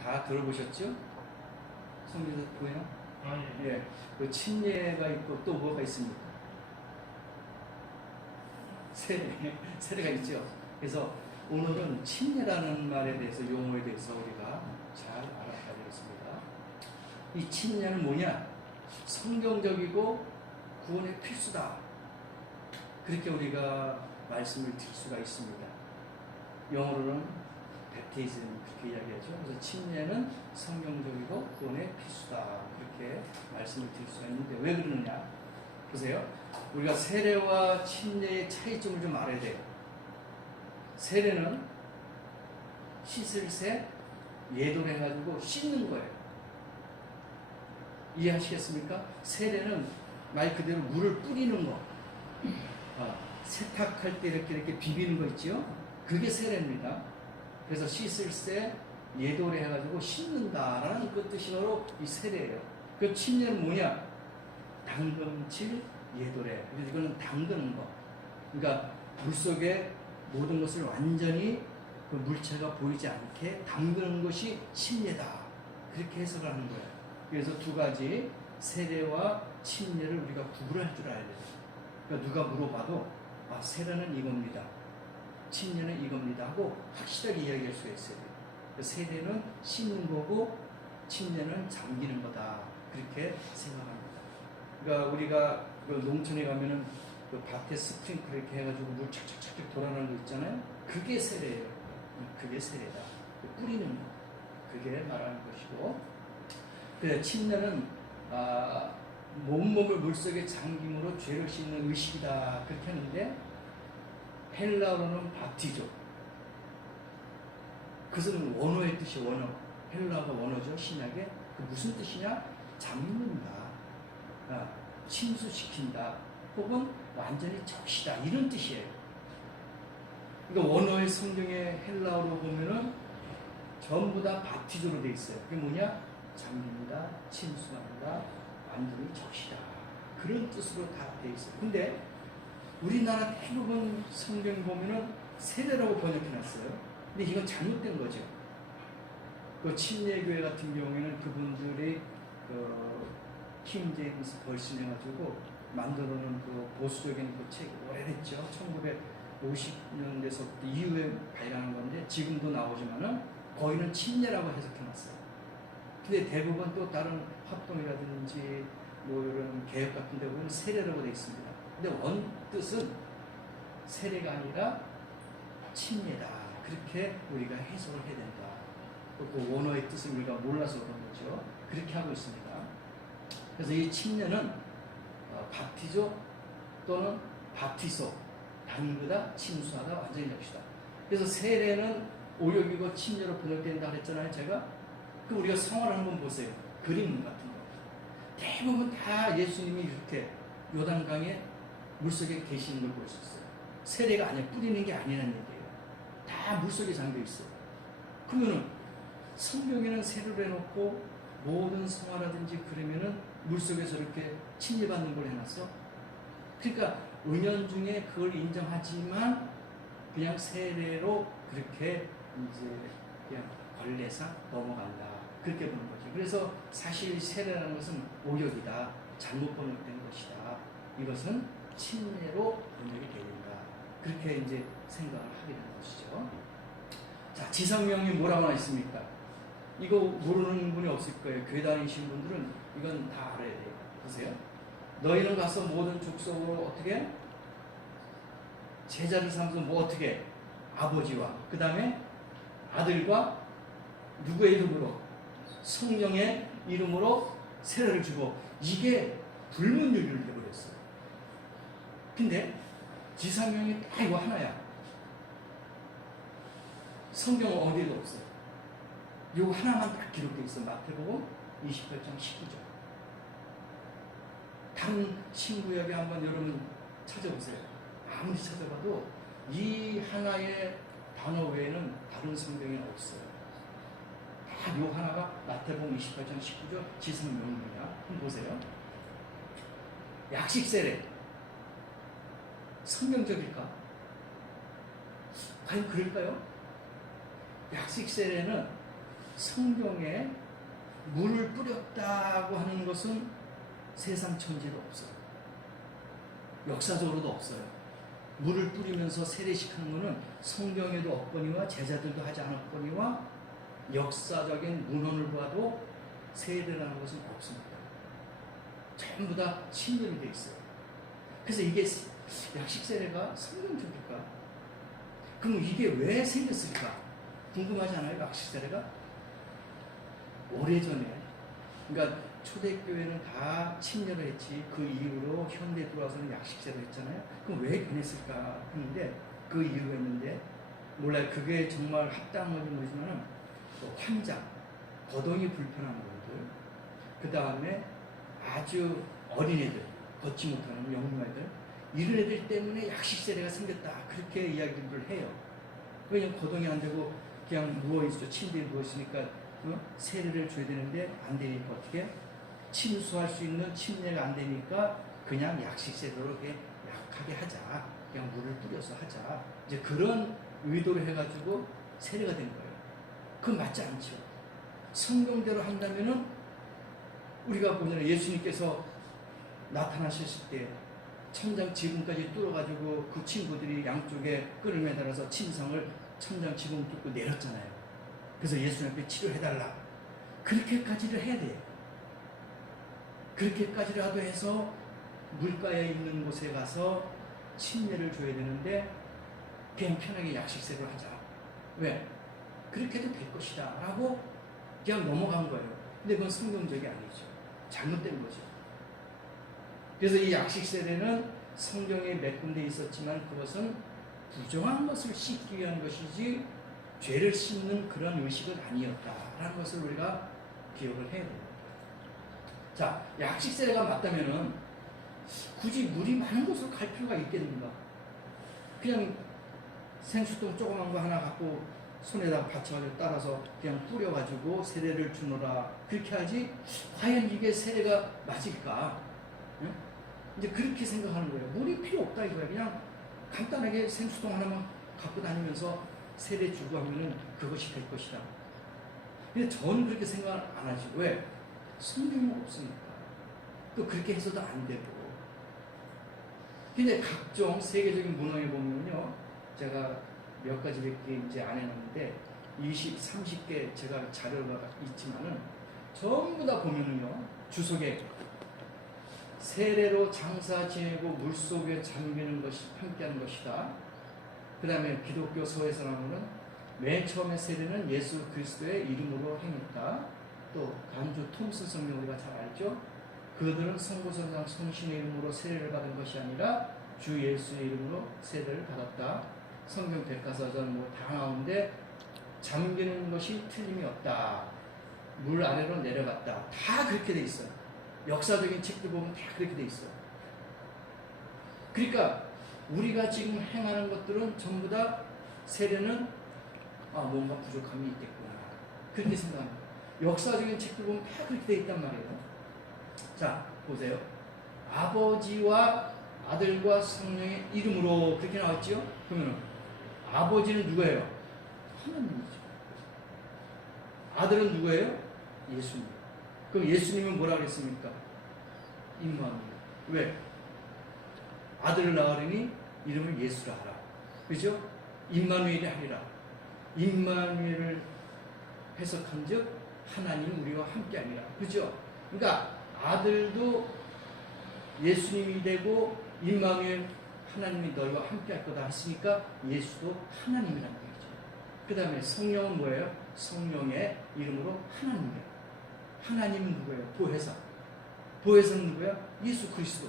다 들어보셨죠? 성경에서 보여요? 아, 예. 예. 그 침례가 있고 또 뭐가 있습니까? 세례가 있죠. 그래서 오늘은 침례라는 말에 대해서, 용어에 대해서 우리가 잘 알아봐야 되겠습니다. 이 침례는 뭐냐? 성경적이고 구원의 필수다. 그렇게 우리가 말씀을 드릴 수가 있습니다. 영어로는 baptism 그렇게 이야기하죠. 그래서 침례는 성경적이고 구원의 필수다. 그렇게 말씀을 드릴 수가 있는데 왜 그러느냐? 보세요. 우리가 세례와 침례의 차이점을 좀 알아야 돼요. 세례는 씻을 새, 예도를 해가지고 씻는 거예요. 이해하시겠습니까? 세례는 말 그대로 물을 뿌리는 거. 세탁할 때 이렇게 비비는 거 있죠? 그게 세례입니다. 그래서 씻을 새, 예도를 해가지고 씻는다라는 그 뜻으로 이 세례예요. 그 침례는 뭐냐? 담금칠 예도래. 그래서 이거는 담그는 거. 그러니까 물속에 모든 것을 완전히 그 물체가 보이지 않게 담그는 것이 침례다. 그렇게 해석을 하는 거예요. 그래서 두 가지 세례와 침례를 우리가 구분할 줄 알아야 돼요. 그러니까 누가 물어봐도 세례는 이겁니다. 침례는 이겁니다 하고 확실하게 이야기할 수가 있어요. 세례는 씻는 거고 침례는 잠기는 거다. 그렇게 생각합니다. 그러니까 우리가 농촌에 가면은 그 밭에 스프링클 이렇게 해가지고 물 착착착착 돌아가는 거 있잖아요. 그게 세례예요. 그게 세례다. 뿌리는 거. 그게 말하는 것이고. 그래서 침례는 몸을 물속에 잠김으로 죄를 씻는 의식이다. 그렇게 하는데 헬라어로는 바티조. 그것은 원어의 뜻이 원어. 헬라어가 원어죠. 신약에. 그 무슨 뜻이냐? 잠긴다. 침수시킨다. 혹은 완전히 적시다. 이런 뜻이에요. 그러니까 원어의 성경의 헬라어로 보면은 전부 다 바티조로 되어 있어요. 그게 뭐냐? 잠깁니다. 침수한다. 완전히 적시다. 그런 뜻으로 다 되어 있어요. 근데 우리나라 대부분 성경 보면은 세례라고 번역해놨어요. 근데 이건 잘못된 거죠. 그 침례교회 같은 경우에는 그분들이 킹 제임스 벌슨 해가지고 만들어놓은 그 보수적인 그 책이 오래됐죠. 1950년대서부터 이후에 발간한 건데 지금도 나오지만은 거기는 침례라고 해석해놨어요. 근데 대부분 또 다른 합동이라든지 뭐 이런 개혁 같은 데 보면 세례라고 되어 있습니다. 근데 원뜻은 세례가 아니라 침례다. 그렇게 우리가 해석을 해야 된다. 그 원어의 뜻을 우리가 몰라서 그런 거죠. 그렇게 하고 있습니다. 그래서 이 침례는 바티조 또는 바티소, 담그다, 침수하다, 완전히 적시다. 그래서 세례는 오역이고 침례로 번역된다 그랬잖아요. 제가 그 우리가 성화를 한번 보세요. 그림 같은 거. 대부분 다 예수님이 이렇게 요단강에 물속에 계시는 걸 볼 수 있어요. 세례가 아니야. 뿌리는 게 아니라는 얘기예요. 다 물속에 잠겨 있어요. 그러면은 성경에는 세례를 해놓고 모든 성화라든지 그러면은 물속에서 이렇게 침례받는 걸 해놨어. 그러니까 은연중에 그걸 인정하지만 그냥 세례로 그렇게 이제 그냥 관례상 넘어간다. 그렇게 보는 거죠. 그래서 사실 세례라는 것은 오역이다. 잘못 번역된 것이다. 이것은 침례로 번역이 되야 된다. 그렇게 이제 생각을 하게 되는 것이죠. 자, 지상명이 뭐라고 나와 있습니까? 이거 모르는 분이 없을 거예요. 교회 다니시는 분들은 이건 다 알아야 돼요. 보세요. 너희는 가서 모든 족속으로 어떻게? 제자를 삼아서 뭐 어떻게? 아버지와 그 다음에 아들과 누구의 이름으로? 성령의 이름으로 세례를 주고 이게 불문율을 해버렸어요. 근데 지상명이 다 이거 하나야. 성경은 어디에도 없어요. 요거 하나만 딱 기록되어 있어. 마태복음 28장 19절. 다른 신구약에 한번 여러분 찾아보세요. 아무리 찾아봐도 이 하나의 단어 외에는 다른 성경에 없어요. 다 요 하나가 마태복음 28장 19절 지상명입니다. 한번 보세요. 약식 세례. 성경적일까? 과연 그럴까요? 약식 세례는 성경에 물을 뿌렸다고 하는 것은 세상 천지도 없어요. 역사적으로도 없어요. 물을 뿌리면서 세례식한 것은 성경에도 없거니와 제자들도 하지 않았거니와 역사적인 문헌을 봐도 세례라는 것은 없습니다. 전부 다 신념이 되어 있어요. 그래서 이게 약식세례가 성경적일까? 그럼 이게 왜 생겼을까? 궁금하지 않아요? 약식세례가? 오래전에, 그러니까 초대교회는 다 침례를 했지, 그 이후로 현대에 들어와서는 약식세례를 했잖아요. 그럼 왜 변했을까 하는데, 그 이유가 있는데, 몰라요. 그게 정말 합당한 건지 모르지만은, 환장, 거동이 불편한 분들, 그 다음에 아주 어린애들, 걷지 못하는 영유아들, 이런 애들 때문에 약식세례가 생겼다. 그렇게 이야기를 해요. 왜냐면 거동이 안 되고 그냥 누워있어. 침대에 누워있으니까 세례를 줘야 되는데 안 되니까 어떻게? 침수할 수 있는 침례가 안 되니까 그냥 약식세례로 이렇게 약하게 하자. 그냥 물을 뿌려서 하자. 이제 그런 의도로 해가지고 세례가 된 거예요. 그건 맞지 않죠. 성경대로 한다면은 우리가 보잖아요. 예수님께서 나타나셨을 때 천장 지붕까지 뚫어가지고 그 친구들이 양쪽에 끈을 매달아서 침상을 천장 지붕 뚫고 내렸잖아요. 그래서 예수님 앞에 치료해달라. 그렇게까지를 해야 돼요. 그렇게까지라도 해서 물가에 있는 곳에 가서 침례를 줘야 되는데 그냥 편하게 약식세를 하자. 왜? 그렇게 해도 될 것이다 라고 그냥 넘어간 거예요. 근데 그건 성경적이 아니죠. 잘못된 거죠. 그래서 이 약식세례는 성경에 몇 군데 있었지만 그것은 부정한 것을 씻기 위한 것이지 죄를 씻는 그런 의식은 아니었다라는 것을 우리가 기억을 해야 됩니다. 자, 약식세례가 맞다면은 굳이 물이 많은 곳으로 갈 필요가 있겠는가? 그냥 생수통 조그만 거 하나 갖고 손에다 받쳐가지고 따라서 그냥 뿌려가지고 세례를 주노라 그렇게 하지 과연 이게 세례가 맞을까? 응? 이제 그렇게 생각하는 거예요. 물이 필요 없다 이거야. 그냥 간단하게 생수통 하나만 갖고 다니면서 세례 주고 하면은 그것이 될 것이다. 근데 저는 그렇게 생각 안 하지. 왜? 성경이 없으니까. 또 그렇게 해서도 안 되고. 근데 각종 세계적인 문화에 보면요. 제가 몇 가지밖에 이제 안 해놨는데 20, 30개 제가 자료가 있지만은 전부 다 보면은요. 주석에 세례로 장사 지내고 물속에 잠기는 것이 함께하는 것이다. 그 다음에 기독교 서에서는 맨 처음에 세례는 예수 그리스도의 이름으로 행했다. 또 간주 톰슨 성경 우리가 잘 알죠. 그들은 성부성상 성신의 이름으로 세례를 받은 것이 아니라 주 예수의 이름으로 세례를 받았다. 성경 백과사전 뭐 다 나오는데 잠기는 것이 틀림이 없다. 물 아래로 내려갔다. 다 그렇게 돼 있어요. 역사적인 책들 보면 다 그렇게 돼 있어요. 그러니까 우리가 지금 행하는 것들은 전부 다 세례는 뭔가 부족함이 있겠구나. 그렇게 생각합니다. 역사적인 책들 보면 다 그렇게 돼 있단 말이에요. 자, 보세요. 아버지와 아들과 성령의 이름으로 그렇게 나왔죠? 그러면 아버지는 누구예요? 하나님이죠. 아들은 누구예요? 예수님. 그럼 예수님은 뭐라 그랬습니까? 임마누엘. 왜? 아들을 낳으리니 이름을 예수라 하라. 그죠? 임마누엘이 하리라. 임마누엘을 해석한즉 하나님 우리와 함께하리라. 그죠? 그러니까 아들도 예수님이 되고 임마누엘 하나님이 너희와 함께할 거다 했으니까 예수도 하나님이라는 거죠. 그 다음에 성령은 뭐예요? 성령의 이름으로 하나님이에요. 하나님은 누구예요? 보혜사. 보혜사는 누구야? 예수 그리스도.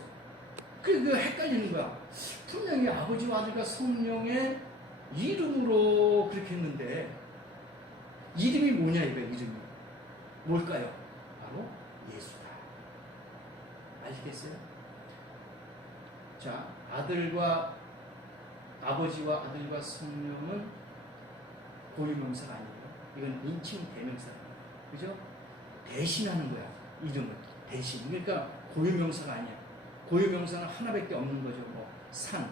그게 헷갈리는 거야. 분명히 아버지와 아들과 성령의 이름으로 그렇게 했는데 이름이 뭐냐 이거야. 이름이 뭘까요? 바로 예수다. 아시겠어요? 자, 아버지와 아들과 성령은 고유명사가 아니에요. 이건 인칭 대명사예요. 그죠? 대신하는 거야. 이름을 대신. 그러니까 고유명사가 아니야. 고유명사는 하나밖에 없는 거죠. 뭐 산,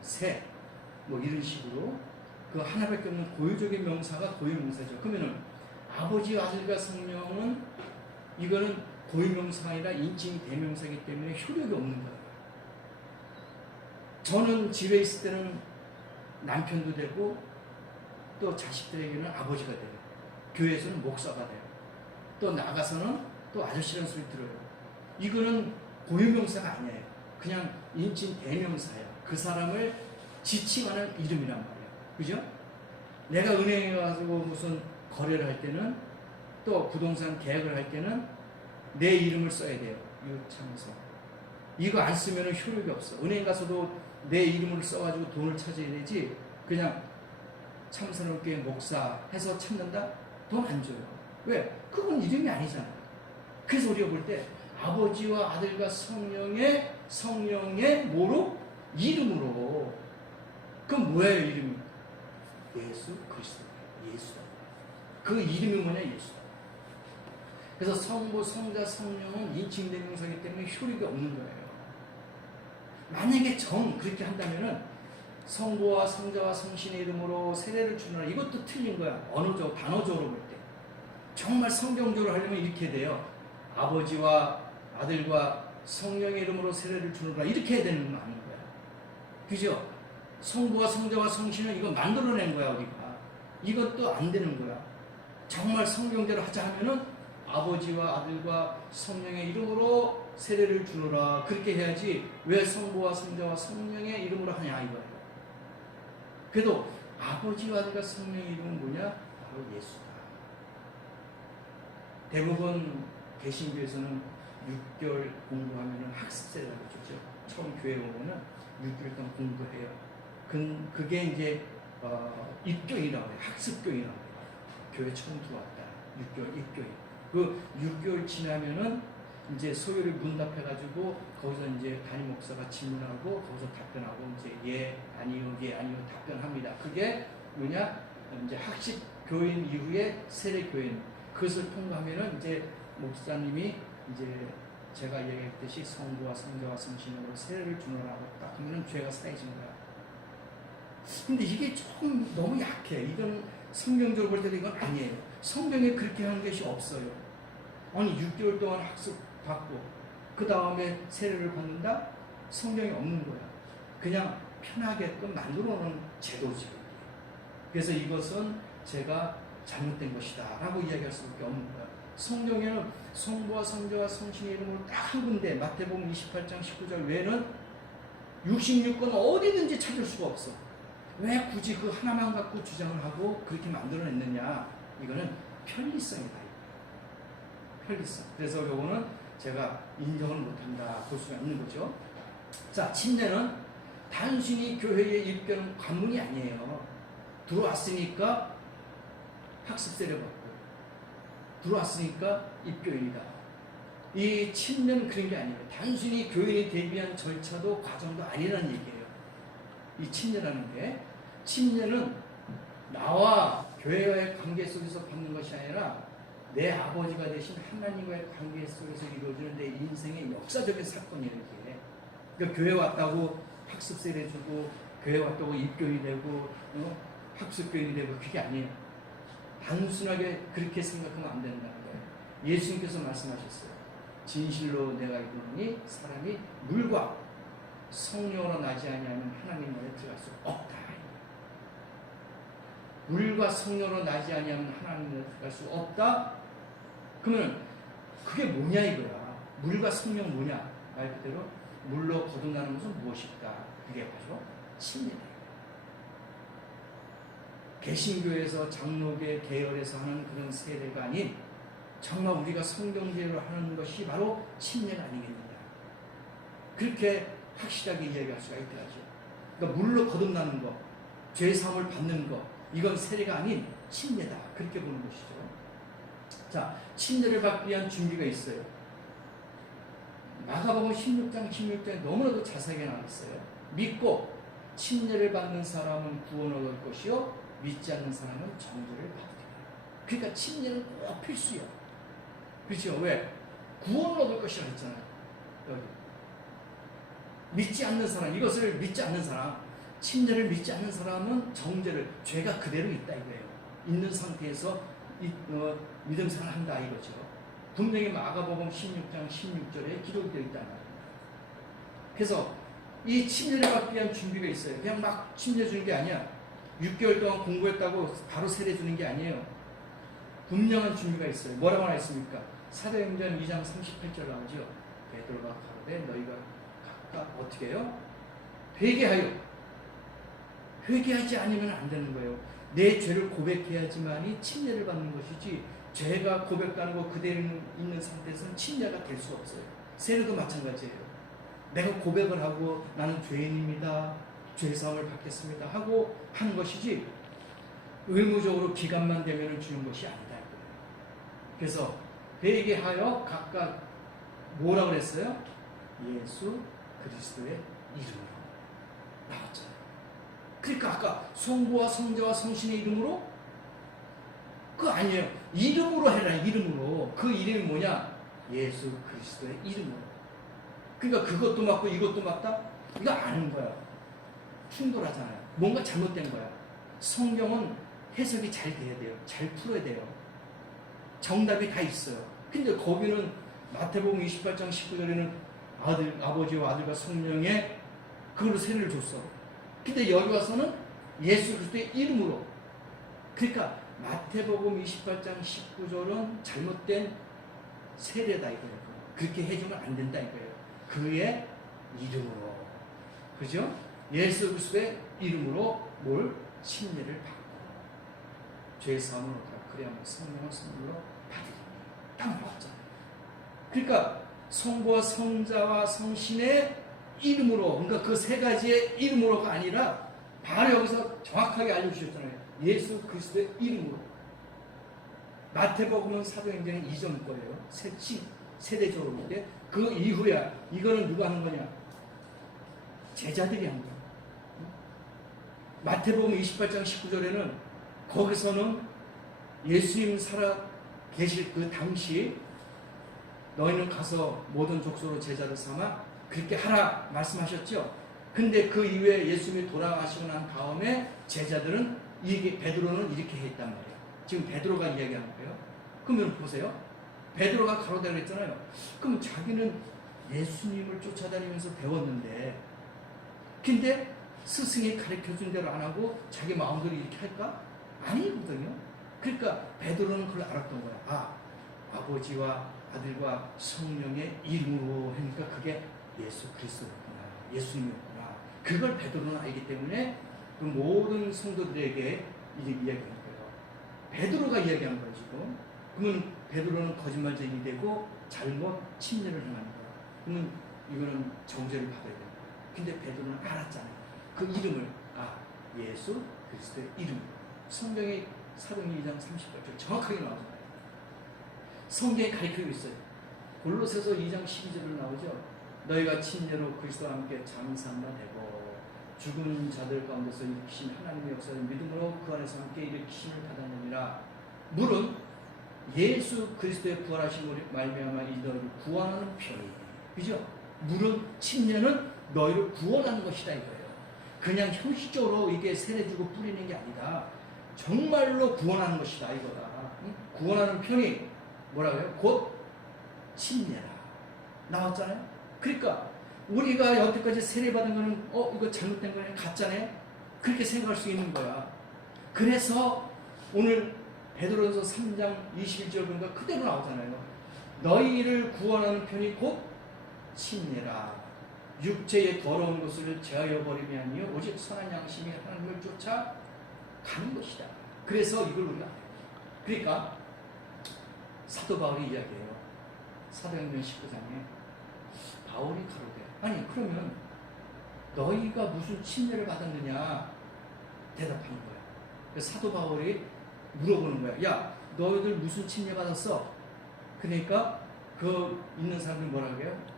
새, 뭐 이런 식으로 그 하나밖에 없는 고유적인 명사가 고유명사죠. 그러면은 아버지, 아들과 성령은 이거는 고유명사가 아니라 인칭 대명사이기 때문에 효력이 없는 거예요. 저는 집에 있을 때는 남편도 되고 또 자식들에게는 아버지가 돼요. 교회에서는 목사가 돼요. 또 나가서는 또 아저씨라는 소리 들어요. 이거는 고유명사가 아니에요. 그냥 인칭 대명사예요. 그 사람을 지칭하는 이름이란 말이에요. 그죠? 내가 은행에 가서 무슨 거래를 할 때는 또 부동산 계약을 할 때는 내 이름을 써야 돼요. 유창석. 이거 안 쓰면 효력이 없어. 은행 가서도 내 이름을 써가지고 돈을 찾아야 되지. 그냥 참선을교회 목사 해서 찾는다? 돈 안 줘요. 왜? 그건 이름이 아니잖아요. 그래서 우리가 볼 때 아버지와 아들과 성령의 뭐로? 이름으로. 그럼 뭐예요, 이름이? 예수 그리스도. 예수다. 그 이름이 뭐냐? 예수다. 그래서 성부, 성자, 성령은 인칭대명사이기 때문에 효력이 없는 거예요. 만약에 그렇게 한다면은 성부와 성자와 성신의 이름으로 세례를 주느라 이것도 틀린 거야. 언어적, 단어적으로 볼 때. 정말 성경적으로 하려면 이렇게 돼요. 아버지와 아들과 성령의 이름으로 세례를 주느라 이렇게 해야 되는 건 아닌 거야. 그죠? 성부와 성자와 성신은 이거 만들어낸 거야, 우리가. 이것도 안 되는 거야. 정말 성경대로 하자 하면은 아버지와 아들과 성령의 이름으로 세례를 주노라. 그렇게 해야지 왜 성부와 성자와 성령의 이름으로 하냐 이거예요. 그래도 아버지와 아들과 성령의 이름은 뭐냐? 바로 예수다. 대부분 개신교에서는 6개월 공부하면 학습세라고 주죠. 처음 교회 오면은 6개월 동안 공부해요. 그게 이제 입교이라고 해요. 학습교이라고 해요. 교회 처음 들어왔다. 6개월 입교인. 그 6개월 지나면은 이제 소요를 문답해가지고 거기서 이제 담임 목사가 질문하고 거기서 답변하고 이제 예 아니요 답변합니다. 그게 뭐냐? 이제 학식 교인 이후에 세례 교인. 그것을 통과하면은 이제 목사님이 이제 제가 얘기했듯이 성부와 성자와 성신으로 세례를 주노라고 딱 하면은 죄가 사해진 거야. 근데 이게 조금 너무 약해. 이건 성경적으로 볼 때도 이건 아니에요. 성경에 그렇게 하는 것이 없어요. 아니 6개월 동안 학습 받고 그 다음에 세례를 받는다? 성경이 없는 거야. 그냥 편하게끔 만들어 놓은 제도지. 그래서 이것은 제가 잘못된 것이다 라고 이야기할 수밖에 없는 거야. 성경에는 성부와 성자와 성신의 이름으로 딱 한 군데 마태복음 28장 19절 외에는 66권 어디든지 찾을 수가 없어. 왜 굳이 그 하나만 갖고 주장을 하고 그렇게 만들어냈느냐. 이거는 편리성이다. 편리성. 그래서 요거는 제가 인정을 못한다 볼 수가 있는 거죠. 자, 침례는 단순히 교회에 입교는 관문이 아니에요. 들어왔으니까 학습세례 받고 들어왔으니까 입교인이다. 이 침례는 그런 게 아니에요. 단순히 교인이 대비한 절차도 과정도 아니라는 얘기예요. 이 침례라는 게. 침례는 나와 교회와의 관계 속에서 받는 것이 아니라 내 아버지가 되신 하나님과의 관계 속에서 이루어지는 내 인생의 역사적인 사건이에요. 이게. 그러니까 교회 왔다고 학습세례 주고 교회 왔다고 입교인이 되고 학습교인이 되고 그게 아니에요. 단순하게 그렇게 생각하면 안 된다는 거예요. 예수님께서 말씀하셨어요. 진실로 내가 이르노니 사람이 물과 성령으로 나지 아니하면 하나님 나라에 들어갈 수 없다. 물과 성령으로 나지 아니하면 하나님 나라에 들어갈 수 없다. 그러면 그게 뭐냐 이거야. 물과 성령 뭐냐? 말 그대로 물로 거듭나는 것은 무엇일까? 그게 바로 침례다. 개신교에서 장로계 계열에서 하는 그런 세례가 아닌 정말 우리가 성경대로 하는 것이 바로 침례가 아니겠느냐. 그렇게 확실하게 이야기할 수가 있더라죠. 그러니까 물로 거듭나는 것, 죄사함을 받는 것, 이건 세례가 아닌 침례다. 그렇게 보는 것이죠. 자, 침례를 받기 위한 준비가 있어요. 마가복음 16장에 너무나도 자세하게 나와 있어요. 믿고 침례를 받는 사람은 구원 얻을 것이요 믿지 않는 사람은 정죄를 받으리라. 그러니까 침례는 꼭 필수요. 그렇죠? 왜? 구원을 얻을 것이라 했잖아요. 여기. 믿지 않는 사람, 이것을 믿지 않는 사람, 침례를 믿지 않는 사람은 정죄를, 죄가 그대로 있다 이거예요. 있는 상태에서 믿음 생활을 한다 이거죠. 분명히 마가복음 16장 16절에 기록이 되어 있단 말이에요. 그래서 이 침례를 받기 위한 준비가 있어요. 그냥 막 침례 주는 게 아니야. 6개월 동안 공부했다고 바로 세례 주는 게 아니에요. 분명한 준비가 있어요. 뭐라고 하나 있습니까? 사도행전 2장 38절 나오죠. 베드로가 가로되 너희가 각각 어떻게 해요? 회개하여. 회개하지 않으면 안 되는 거예요. 내 죄를 고백해야지만이 침례를 받는 것이지, 죄가 고백하는 거 그대로 있는 상태에서는 침례가 될 수 없어요. 세례도 마찬가지예요. 내가 고백을 하고 나는 죄인입니다, 죄사함을 받겠습니다 하고 하는 것이지, 의무적으로 기간만 되면 주는 것이 아니다. 그래서 회개하여 각각 뭐라고 그랬어요? 예수 그리스도의 이름으로 나왔잖아요. 그러니까 아까 성부와 성자와 성신의 이름으로? 그거 아니에요. 이름으로 해라. 이름으로. 그 이름이 뭐냐? 예수 그리스도의 이름으로. 그러니까 그것도 맞고 이것도 맞다? 이거 아는 거야. 충돌하잖아요. 뭔가 잘못된 거야. 성경은 해석이 잘 돼야 돼요. 잘 풀어야 돼요. 정답이 다 있어요. 근데 거기는 마태복음 28장 19절에는 아버지와 아들과 성령의 그걸로 세례를 줬어. 근데 여기 와서는 예수 그리스도의 이름으로. 그러니까 마태복음 28장 19절은 잘못된 세례다 이거예요. 그렇게 해주면 안 된다 이거예요. 그의 이름으로. 그죠? 예수 그리스도의 이름으로 뭘? 침례를 받고 죄 사함을 얻으라. 그래야만 성령을 선물로 받으리니. 딱 나왔잖아요. 그러니까 성부와 성자와 성신의 이름으로, 그러니까 그 세 가지의 이름으로가 아니라 바로 여기서 정확하게 알려주셨잖아요. 예수 그리스도의 이름으로. 마태복음은 사도행전의 이전 거예요. 세대적으로 볼 때. 그 이후야. 이거는 누가 하는 거냐? 제자들이 한 거야. 마태복음 28장 19절에는 거기서는 예수님 살아 계실 그 당시 너희는 가서 모든 족속으로 제자를 삼아 그렇게 하라 말씀하셨죠. 근데 그 이후에 예수님이 돌아가시고 난 다음에 제자들은 베드로는 이렇게 했단 말이에요. 지금 베드로가 이야기하는 거예요. 그러면 보세요. 베드로가 가로되라 했잖아요. 그럼 자기는 예수님을 쫓아다니면서 배웠는데, 근데 스승이 가르쳐준 대로 안 하고 자기 마음대로 이렇게 할까? 아니거든요. 그러니까 베드로는 그걸 알았던 거야. 아, 아버지와 아들과 성령의 이름으로 하니까 그게 예수 그리스도였구나, 예수님이었구나. 그걸 베드로는 알기 때문에 그 모든 성도들에게 이제 이야기한 거예요. 베드로가 이야기한 거예요 지금. 그러면 베드로는 거짓말쟁이 되고 잘못 침례를 행하는 거야. 그러면 이거는 정죄를 받아야 되는 거야. 근데 베드로는 알았잖아요. 그 이름을, 예수 그리스도의 이름. 성경의 사도행전 2장 38절 정확하게 나오잖아요. 성경에 가르치고 있어요. 골로새서 2장 12절로 나오죠. 너희가 침례로 그리스도와 함께 장사나 되고 죽은 자들 가운데서 일으키신 하나님의 역사를 믿음으로 그 안에서 함께 일으키심을 받았느니라. 물은 예수 그리스도의 부활하심으로 말미암아 이 너희를 구원하는 편이. 그죠? 물은 침례는 너희를 구원하는 것이다 이거예요. 그냥 형식적으로 이게 세례 주고 뿌리는 게 아니라 정말로 구원하는 것이다 이거다. 구원하는 편이 뭐라고요? 곧 침례라 나왔잖아요. 그러니까 우리가 여태까지 세례받은 거는 이거 잘못된 거냐, 가짜네, 그렇게 생각할 수 있는 거야. 그래서 오늘 베드로전서 3장 21절 보니까 그대로 나오잖아요. 너희를 구원하는 편이 곧 침례라. 육체의 더러운 것을 제하여 버림이 아니요 오직 선한 양심이 하나님을 쫓아 가는 것이다. 그래서 이걸 우리가 알아요. 그러니까 사도 바울이 이야기해요. 사도행전 19장에 바울이 가로되, 아니 그러면 너희가 무슨 침례를 받았느냐 대답하는 거야. 그래서 사도 바울이 물어보는 거야. 야, 너희들 무슨 침례 받았어? 그러니까 그 있는 사람들이 뭐라고 해요?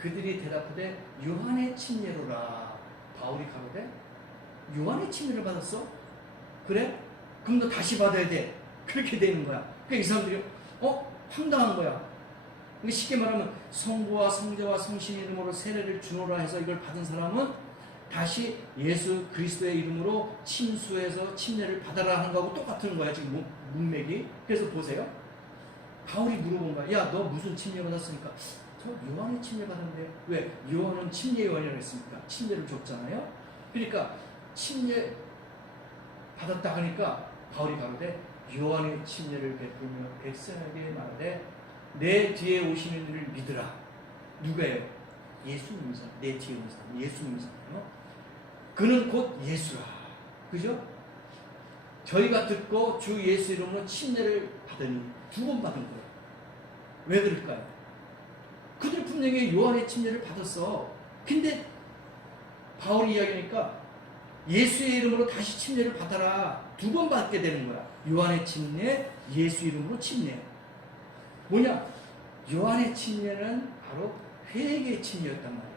그들이 대답하되 요한의 침례로라. 바울이 가로되 요한의 침례를 받았어? 그래? 그럼 너 다시 받아야 돼. 그렇게 되는 거야. 그러니까 이 사람들이 황당한 거야. 쉽게 말하면 성부와 성자와 성신의 이름으로 세례를 주노라 해서 이걸 받은 사람은 다시 예수 그리스도의 이름으로 침수해서 침례를 받아라 하는 거하고 똑같은 거야 지금 문맥이. 그래서 보세요. 바울이 물어본 거야. 야, 너 무슨 침례 받았습니까? 저 요한의 침례 받았는데. 왜? 요한은 침례 요한이라고 했습니까? 침례를 줬잖아요. 그러니까 침례 받았다 하니까 바울이 가로되 요한의 침례를 베풀며 백성에게 말하되 내 뒤에 오시는 이를 믿으라. 누가요? 예수님이잖아요. 내 뒤에 오는 사람 예수님이잖아요. 그는 곧 예수라. 그죠? 저희가 듣고 주 예수 이름으로 침례를 받으니 2번 받은 거예요. 왜 그럴까요? 그들 분명히 요한의 침례를 받았어. 근데 바울이 이야기하니까 예수의 이름으로 다시 침례를 받아라. 2번 받게 되는 거야. 요한의 침례, 예수 이름으로 침례. 뭐냐? 요한의 침례는 바로 회개의 침례였단 말이에요.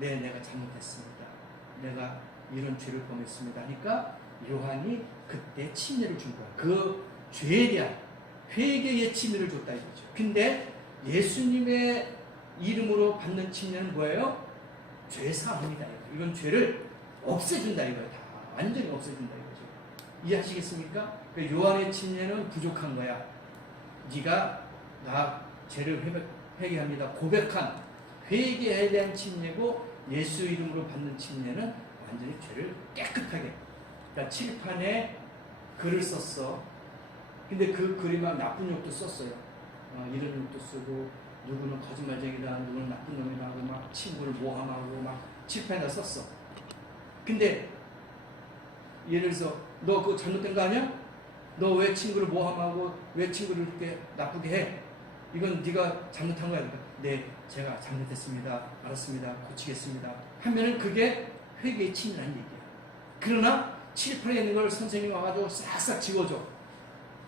네, 내가 잘못했습니다. 내가 이런 죄를 범했습니다. 그러니까 요한이 그때 침례를 준 거야. 그 죄에 대한 회개의 침례를 줬다 이거죠. 근데 예수님의 이름으로 받는 침례는 뭐예요? 죄 사함이다. 이건 죄를 없애준다 이거야. 다 완전히 없애준다 이거죠. 이해하시겠습니까? 그러니까 요한의 침례는 부족한 거야. 네가 나 죄를 회개합니다. 고백한 회개에 대한 침례고 예수 이름으로 받는 침례는 완전히 죄를 깨끗하게. 그러니까 칠판에 글을 썼어. 근데 그 글이 막 나쁜 욕도 썼어요. 이런 욕도 쓰고 누구는 거짓말쟁이다, 누구는 나쁜 놈이다 하고 막 친구를 모함하고 막 칠판에다 썼어. 근데 예를 들어서 너 그거 잘못된 거 아니야? 너 왜 친구를 모함하고 왜 친구를 그렇게 나쁘게 해? 이건 네가 잘못한 거야. 그러니까 네, 제가 잘못했습니다. 알았습니다. 고치겠습니다. 하면은 그게 회개의 침이라는 얘기야. 그러나 칠판에 있는 걸 선생님이 와가지고 싹싹 지워줘.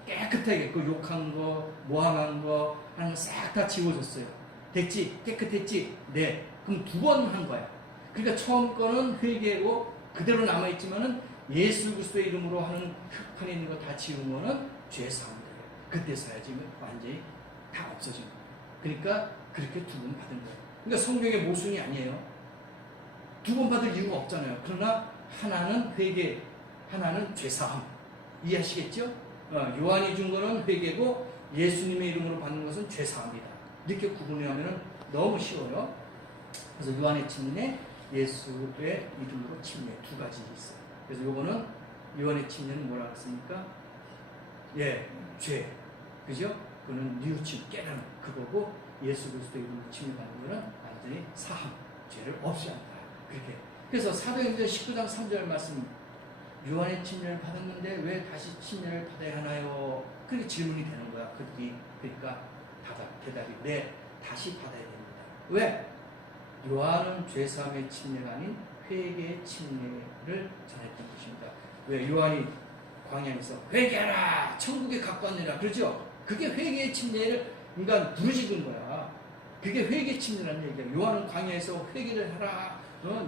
깨끗하게 그 욕한 거, 모함한 거 하는 거 싹 다 지워줬어요. 됐지? 깨끗했지? 네. 그럼 2번 한 거야. 그러니까 처음 거는 회개고 그대로 남아있지만은 예수 그리스도의 이름으로 하는 흑판에 있는 거 다 지운 거는 죄 사함이에요. 그때서야 지금 완전히 다 없어진 거예요. 그러니까 그렇게 2번 받은 거예요. 그러니까 성경의 모순이 아니에요. 2번 받을 이유가 없잖아요. 그러나 하나는 회개, 하나는 죄 사함. 이해하시겠죠? 요한이 준 거는 회개고 예수님의 이름으로 받는 것은 죄 사함이다. 이렇게 구분하면 너무 쉬워요. 그래서 요한의 침례, 예수의 이름으로 침례 2가지 있어요. 그래서 요거는 요한의 침례는 뭐라 했습니까? 예, 죄. 그죠? 그거는 뉘우치고 깨닫는 그거고 예수 그리스도의 이름으로 침례받는 거는 완전히 사함, 죄를 없애한다. 그렇게. 그래서 사도행전 19장 3절 말씀 요한의 침례를 받았는데 왜 다시 침례를 받아야 하나요? 그게 질문이 되는 거야. 그러니까 대답이 네, 다시 받아야 됩니다. 왜? 요한은 죄사함의 침례가 아닌 회개의 침례를 전했던 것입니다. 왜? 요한이 광야에서 회개하라! 천국에 갖고 왔느라 그러죠? 그게 회개의 침례를 그러니까 부르짖은 거야. 그게 회개의 침례라는 얘기야. 요한은 광야에서 회개를 하라.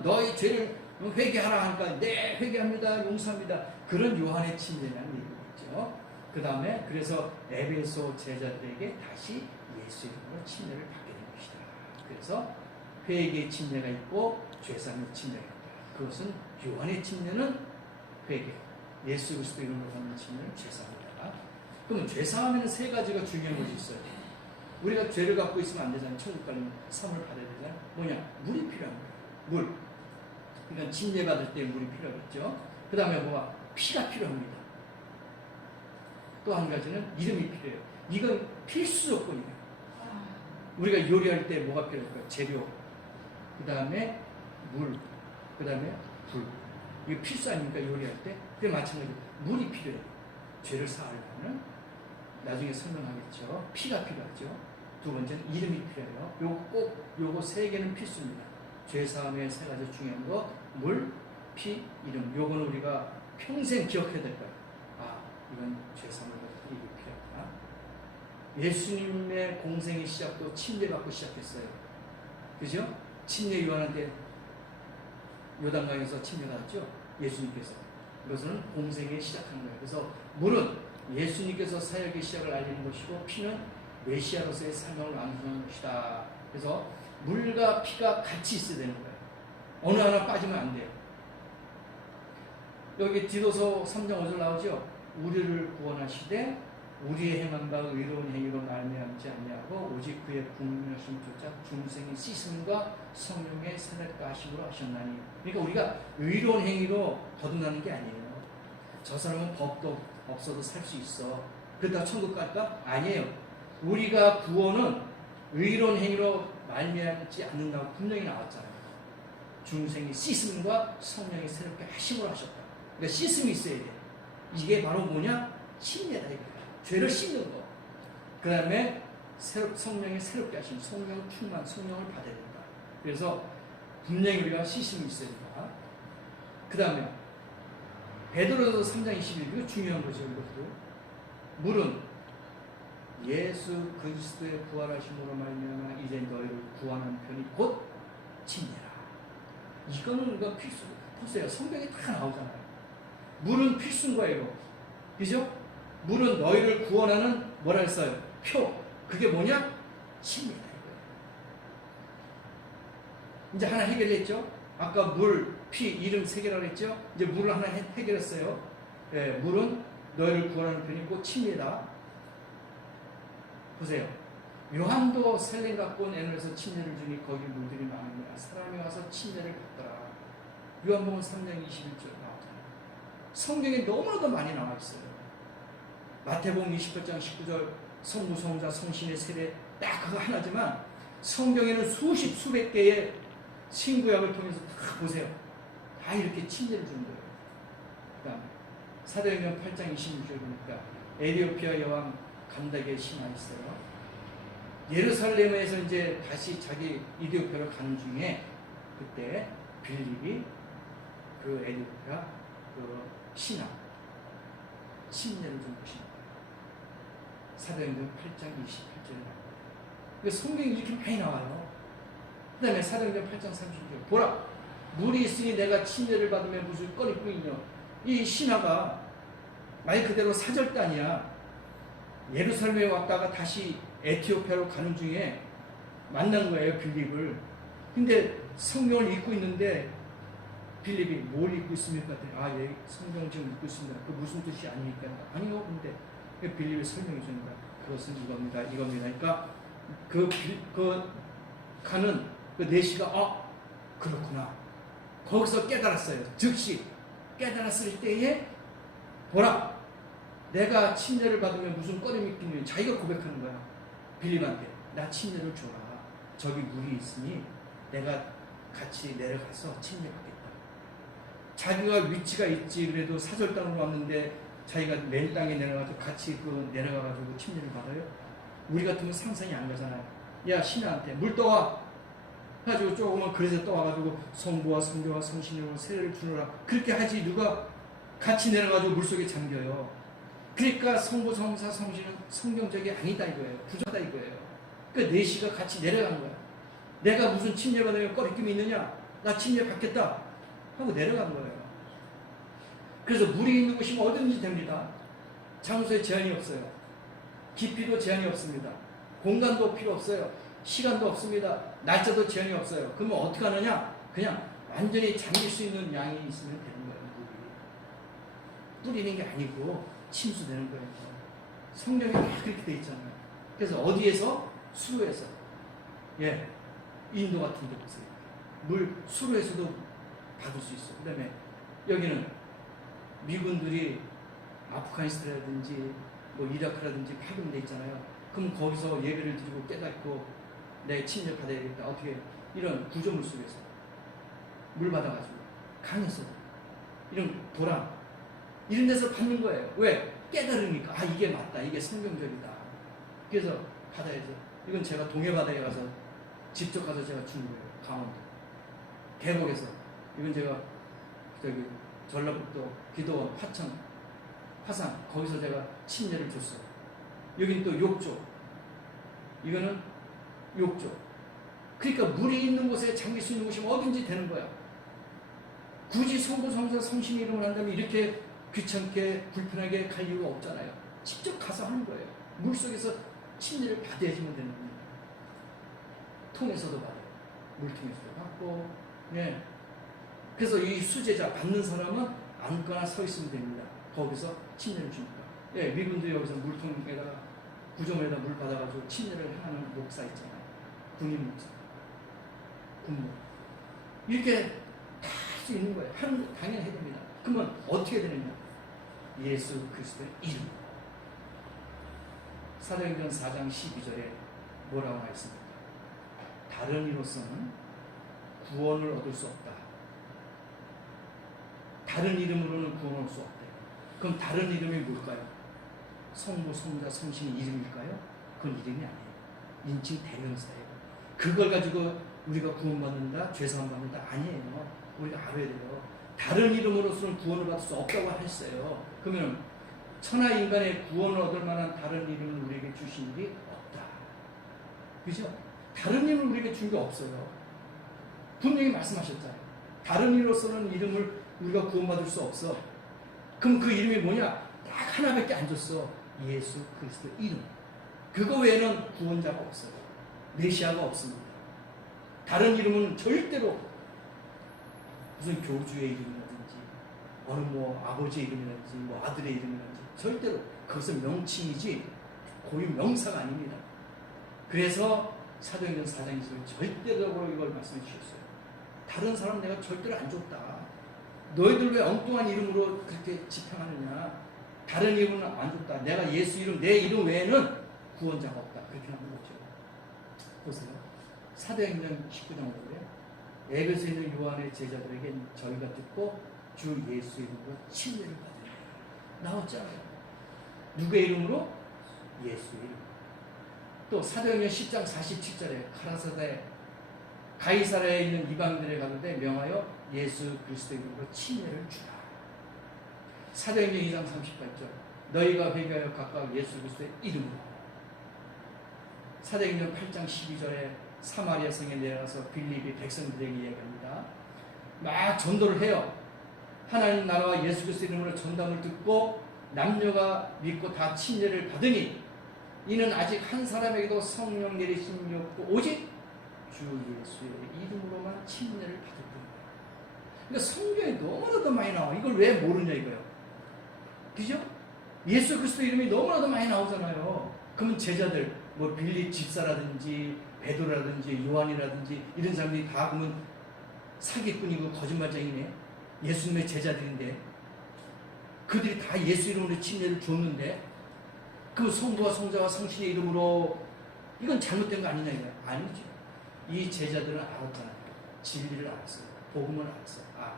너의 죄를 회개하라 하니까 네, 회개합니다. 용서합니다. 그런 요한의 침례라는 얘기겠죠. 그 다음에 그래서 에베소 제자들에게 다시 예수 이름으로 침례를 받게 된 것이다. 그래서 회개의 침례가 있고 죄사함의 침례가 있다. 그것은 요한의 침례는 회개, 예수 그리스도 이름으로 받는 침례는 죄사함이다. 그러면 죄사함에는 3가지가 중요한 것이 있어요. 우리가 죄를 갖고 있으면 안 되잖아요. 천국 가려면 사함을 받아야 되잖아요. 뭐냐? 물이 필요한 거예요. 물. 그러니까 침례 받을 때 물이 필요하겠죠. 그 다음에 뭐가? 피가 필요합니다. 또 한 가지는 이름이 필요해요. 이건 필수 조건이에요. 우리가 요리할 때 뭐가 필요할까요? 재료. 그 다음에 물. 그 다음에 불. 이게 필수 아닙니까? 요리할 때. 그게 마찬가지로 물이 필요해요. 죄를 사하려면 나중에 설명하겠죠. 피가 필요하죠. 2번째는 이름이 필요해요. 요거 3개는 필수입니다. 죄사함의 3가지 중요한 거, 물, 피, 이름. 요거는 우리가 평생 기억해야 될 거예요. 이건 죄사함을 받을 때 이게 필요하구나. 예수님의 공생의 시작도 침례받고 시작했어요. 그죠? 침례 요한한테 요단강에서 침례받았죠? 예수님께서. 이것은 공생의 시작한 거예요. 그래서 물은 예수님께서 사역의 시작을 알리는 것이고 피는 메시아로서의 사명을 완수하는 것이다. 그래서 물과 피가 같이 있어야 되는 거예요. 어느 하나 빠지면 안 돼요. 여기 디도서 3장 5절 나오죠. 우리를 구원하시되 우리의 행한 바 의로운 행위로 말미암지 아니하고 오직 그의 국민하심 조차 중생의 씻음과 성령의 세례가 하심으로 하셨나니. 그러니까 우리가 의로운 행위로 거듭나는 게 아니에요. 저 사람은 법도 없어도 살 수 있어. 그러다 천국 갈까? 아니에요. 우리가 구원은 의로운 행위로 말미암지 않는다고 분명히 나왔잖아요. 중생의 씻음과 성령의 새롭게 하심으로 하셨다. 그러니까 씻음이 있어야 돼. 이게 바로 뭐냐? 침례다 이거야. 죄를 씻는 거. 그 다음에 성령의 새롭게 하심, 성령 충만, 성령을 받아야 된다. 그래서 분명히 우리가 씻음이 있어야 된다. 그 다음에 베드로서 3장 21, 이거 중요한 거죠. 이것도 물은 예수 그리스도의 부활하심으로 말미암아 이제 너희를 구하는 편이 곧 침례라. 이거는 필수. 보세요. 성경에 다 나오잖아요. 물은 필수인 거예요. 그죠? 물은 너희를 구원하는 뭐라 했어요? 표. 그게 뭐냐? 침례다 이거예요. 이제 하나 해결했죠? 아까 물, 피, 이름 세 개라고 했죠? 이제 물을 하나 해결했어요. 예, 물은 너희를 구원하는 편이고 침례다. 보세요. 요한도 셀렌 갖고 온 애널에서 침례를 주니 거기 물들이 많으니라 사람이 와서 침례를 받더라. 요한복음 3장 21절 나오잖아요. 성경에 너무나도 많이 나와 있어요. 마태복음 28장 19절 성부, 성자, 성신의 세례 딱 그거 하나지만 성경에는 수십, 수백 개의 신구약을 통해서 다 보세요. 다 이렇게 침례를 주는 거예요. 그다음에 사도행전 8장 26절 보니까 에티오피아 여왕 감닥의 신하 있어요. 예루살렘에서 이제 다시 자기 이디오피아로 가는 중에 그때 빌립이 그 에티오피아 그 신하 침례를 준 것입니다. 사도행전 8장 28절에 나와요. 성경이 이렇게 많이 나와요. 그 다음에 사도행전 8장 30절 보라 물이 있으니 내가 침례를 받으면 무슨 꺼리고 있냐. 이 신하가 말 그대로 사절단이야. 예루살렘에 왔다가 다시 에티오피아로 가는 중에 만난 거예요. 빌립을. 근데 성경을 읽고 있는데 빌립이 뭘 읽고 있습니까? 아, 예, 성경 지금 읽고 있습니다. 그 무슨 뜻이 아니니까. 아니요. 근데 빌립이 설명해 주니까 그것은 이겁니다. 그러니까 가는 그 내시가 그렇구나. 거기서 깨달았어요. 즉시 깨달았을 때에 보라 내가 침례를 받으면 무슨 꺼림이 있겠느냐. 자기가 고백하는 거야. 빌립한테 나 침례를 줘라. 저기 물이 있으니 내가 같이 내려가서 침례 받겠다. 자기가 위치가 있지. 그래도 사절단으로 왔는데 자기가 맨 땅에 내려가지고 같이 내려가가지고 침례를 받아요. 우리 같으면 상상이 안 가잖아요. 야 신하한테 물 떠와 해가지고 조금만 그릇에 떠와가지고 성부와 성자와 성신으로 세례를 주노라. 그렇게 하지. 누가 같이 내려가지고 물속에 잠겨요. 그러니까 성부, 성사, 성신은 성경적이 아니다 이거예요. 부자다 이거예요. 그러니까 내시가 같이 내려간 거야. 내가 무슨 침례 받으면 꺼리낌이 있느냐. 나 침례 받겠다 하고 내려간 거예요. 그래서 물이 있는 곳이면 어디든지 됩니다. 장소에 제한이 없어요. 깊이도 제한이 없습니다. 공간도 필요 없어요. 시간도 없습니다. 날짜도 제한이 없어요. 그러면 어떻게 하느냐? 그냥 완전히 잠길 수 있는 양이 있으면 되는 거예요. 물이. 뿌리는 게 아니고 침수되는 거예요. 성경에 다 그렇게 돼 있잖아요. 그래서 어디에서? 수로에서. 예, 인도 같은 데 보세요. 물 수로에서도 받을 수 있어요. 그 다음에 여기는 미군들이 아프가니스탄이라든지 뭐 이라크라든지 파견돼 있잖아요. 그럼 거기서 예배를 드리고 깨닫고 내 침례 받아야겠다. 어떻게 이런 구조물 속에서 물 받아가지고 강에서 이런 도랑 이런 데서 받는 거예요. 왜? 깨달으니까 아 이게 맞다. 이게 성경적이다. 그래서 받아야죠. 이건 제가 동해바다에 가서 직접 가서 제가 준 거예요. 강원도 계곡에서. 이건 제가 저기 전라북도 기도원 화천 화산 거기서 제가 침례를 줬어요. 여긴 또 욕조. 이거는 욕조. 그러니까 물이 있는 곳에 잠길 수 있는 곳이 어딘지 되는 거야. 굳이 성부, 성자, 성신의 이름을 한다면 이렇게 귀찮게 불편하게 갈 이유가 없잖아요. 직접 가서 하는 거예요. 물속에서 침례를 받아야지만 되는 겁니다. 통에서도 받아요. 물통에서도 받고, 네. 그래서 이 수제자 받는 사람은 앉거나 서 있으면 됩니다. 거기서 침례를 주니까. 예, 미군도 여기서 물통에다가 구조물에다 물 받아가지고 침례를 하는 목사 있잖아요. 군인 목사. 군목. 이렇게 다 할 수 있는 거예요. 당연히 해야 됩니다. 그러면 어떻게 되느냐? 예수 그리스도의 이름. 사도행전 4장 12절에 뭐라고 나와 있습니까? 다른 이로서는 구원을 얻을 수 없다. 다른 이름으로는 구원을 얻을 수 없다. 그럼 다른 이름이 뭘까요? 성부, 성자, 성신의 이름일까요? 그건 이름이 아니에요. 인칭 대명사예요. 그걸 가지고 우리가 구원받는다, 죄사함 받는다 아니에요. 우리가 알아야 돼요. 다른 이름으로서는 구원을 받을 수 없다고 했어요. 그러면 천하 인간의 구원을 얻을 만한 다른 이름을 우리에게 주신 일이 없다. 그죠? 다른 이름을 우리에게 준 게 없어요. 분명히 말씀하셨잖아요. 다른 이로서는 이름을 우리가 구원받을 수 없어. 그럼 그 이름이 뭐냐? 딱 하나밖에 안 줬어. 예수 그리스도 이름. 그거 외에는 구원자가 없어요. 메시아가 없습니다. 다른 이름은 절대로 무슨 교주의 이름이라든지 어느 뭐 아버지의 이름이라든지 뭐 아들의 이름이라든지 절대로 그것은 명칭이지 고유 명사가 아닙니다. 그래서 사도행전 4장에서 절대적으로 이걸 말씀해 주셨어요. 다른 사람 내가 절대로 안 줬다. 너희들 왜 엉뚱한 이름으로 그렇게 지평하느냐. 다른 이름은 안 줬다. 내가 예수 이름, 내 이름 외에는 구원자가 없다. 그렇게 하는 거죠. 보세요. 사도행전 19장 5절에 에베소에 있는 요한의 제자들에게 저희가 듣고 주 예수 이름으로 침례를 받으라. 나왔잖아요. 누구의 이름으로? 예수 이름. 또 사도행전 10장 47절에 가이사랴에 있는 이방인들에 가는데 명하여 예수 그리스도 이름으로 침례를 주라. 사도행전 2장 38절 너희가 회개하여 각각 예수 그리스도의 이름으로. 사도행전 8장 12절에 사마리아 성에 내려가서 빌립이 백성들에게 이야기합니다. 막 전도를 해요. 하나님 나라와 예수 그리스도 이름으로 전담을 듣고 남녀가 믿고 다 침례를 받으니 이는 아직 한 사람에게도 성령 내리심이 없고 오직 주 예수의 이름으로만 침례를 받을 뿐이에요. 그러니까 성경에 너무나도 많이 나와. 이걸 왜 모르냐 이거예요. 그죠? 예수 그리스도 이름이 너무나도 많이 나오잖아요. 그러면 제자들 뭐 빌립 집사라든지 베드로라든지 요한이라든지 이런 사람들이 다 그러면 사기꾼이고 거짓말쟁이네. 예수님의 제자들인데 그들이 다 예수 이름으로 침례를 줬는데 그 성부와 성자와 성신의 이름으로 이건 잘못된 거 아니냐 이거야. 아니죠. 이 제자들은 알았잖아요. 진리를 알았어요. 복음을 알았어요. 다